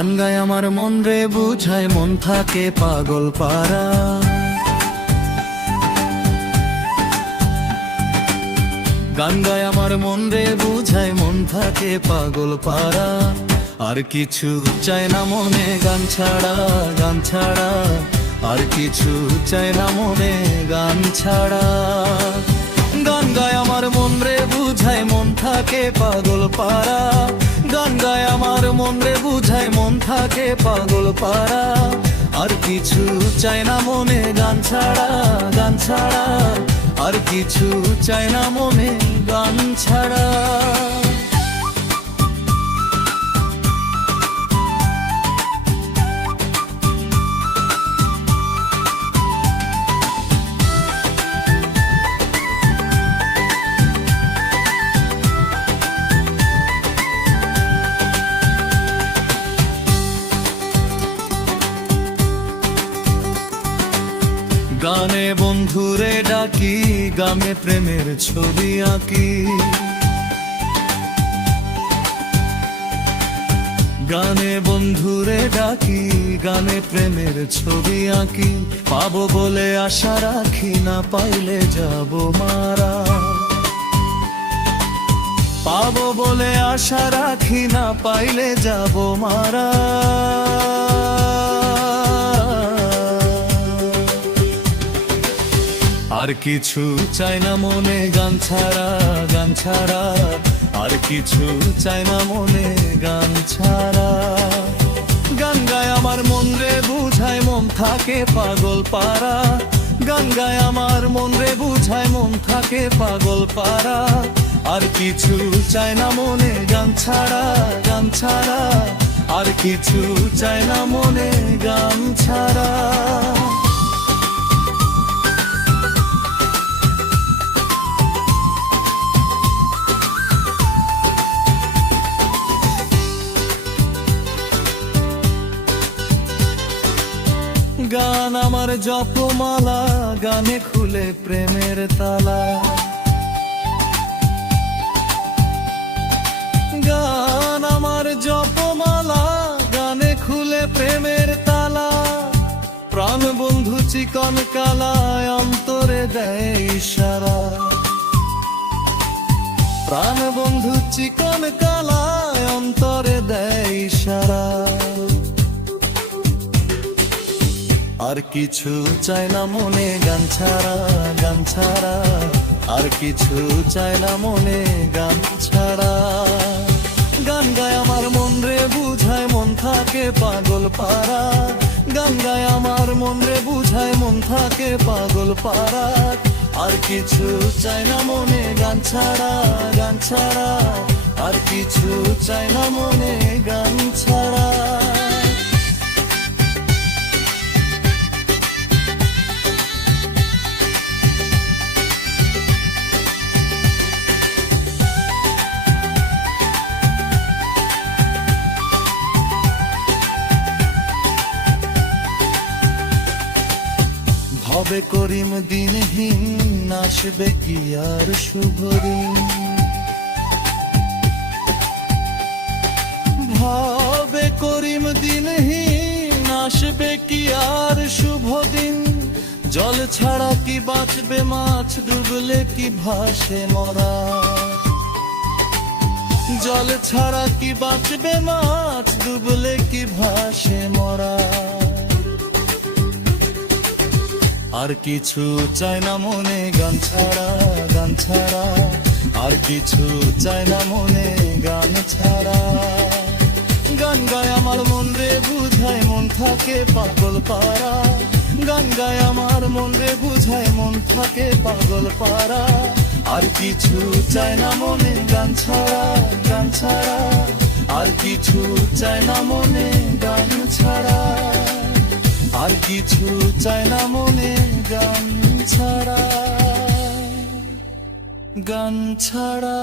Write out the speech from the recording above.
গান গায় আমার মন রে বুঝায়, মন থাকে পাগল পারা। গান গায় আমার মন রে বুঝায়, মন থাকে পাগল পারা। আর কিছু চাই না মনে গান ছাড়া, গান ছাড়া। আর কিছু চাই না মনে গান ছাড়া। গান গায় আমার মন রে বুঝায়, মন থাকে পাগল পারা। গান গায় আমার মন রে বুঝায়, মন থাকে পাগল পারা। আর কিছু চাই না মনে গান ছাড়া, গান ছাড়া। আর কিছু চাই না মনে গান ছাড়া। গানে বন্ধুরে ডাকি, গামে প্রেমের ছবি আঁকি। গানে বন্ধুরে ডাকি, গানে প্রেমের ছবি আঁকি। পাবো বলে আশা রাখি, না পাইলে যাব মারা। পাবো বলে আশা রাখি, না পাইলে যাব মারা। আর কিছু চাই না মনে গান ছাড়া, গান ছাড়া। আর কিছু চাই না মনে গান ছাড়া। গান গায় আমার মন রে বুঝায়, মন থাকে পাগল পারা। গান গায় আমার মন রে বুঝায়, মন থাকে পাগল পারা। আর কিছু চাই না মনে গান ছাড়া, গান ছাড়া। আর কিছু চাই না মনে গান ছাড়া। গান আমার জপমালা, গানে খুলে প্রেমের তালা। গান আমার জপমালা, গানে খুলে প্রেমের তালা। প্রাণ বন্ধু চিকন কালায় অন্তরে দেয় ইশারা। প্রাণ বন্ধু চিকন কালায় অন্তরে দেয় ইশারা। আর কিছু চাই না মনে গান ছাড়া, গান ছাড়া। আর কিছু চাই না মনে গান ছাড়া। গান গায় আমার মন রে বুঝায়, মন থাকে পাগল পারা। গান গায় আমার মন রে বুঝায়, মন থাকে পাগল পারা। আর কিছু চাই না মনে গান ছাড়া, গান ছাড়া। আর কিছু চাই না মনে গান ছাড়া। হবে করিম দিনহীন, আসবে কি আর শুভদিন। ভাবে করিম দিনহীন, আসবে কি আর শুভদিন। জল ছাড়া কি বাঁচবে মাছ, ডুবলে কি ভাসে মরা। জল ছাড়া কি বাঁচবে মাছ, ডুবলে কি ভাসে মরা। আর কিছু চাই না মনে গান ছাড়া, গান ছাড়া। আর কিছু চাই না মনে গান ছাড়া। গান গায় আমার মন রে বুঝায়, মন থাকে পাগল পারা। গান গায় আমার মন রে বুঝায়, মন থাকে পাগল পারা। আর কিছু চাই না মনে গান ছাড়া, গান ছাড়া। আর কিছু চাই না মনে গান ছাড়া। আর কিছু চাই না মনে গান ছাড়া, গান ছাড়া।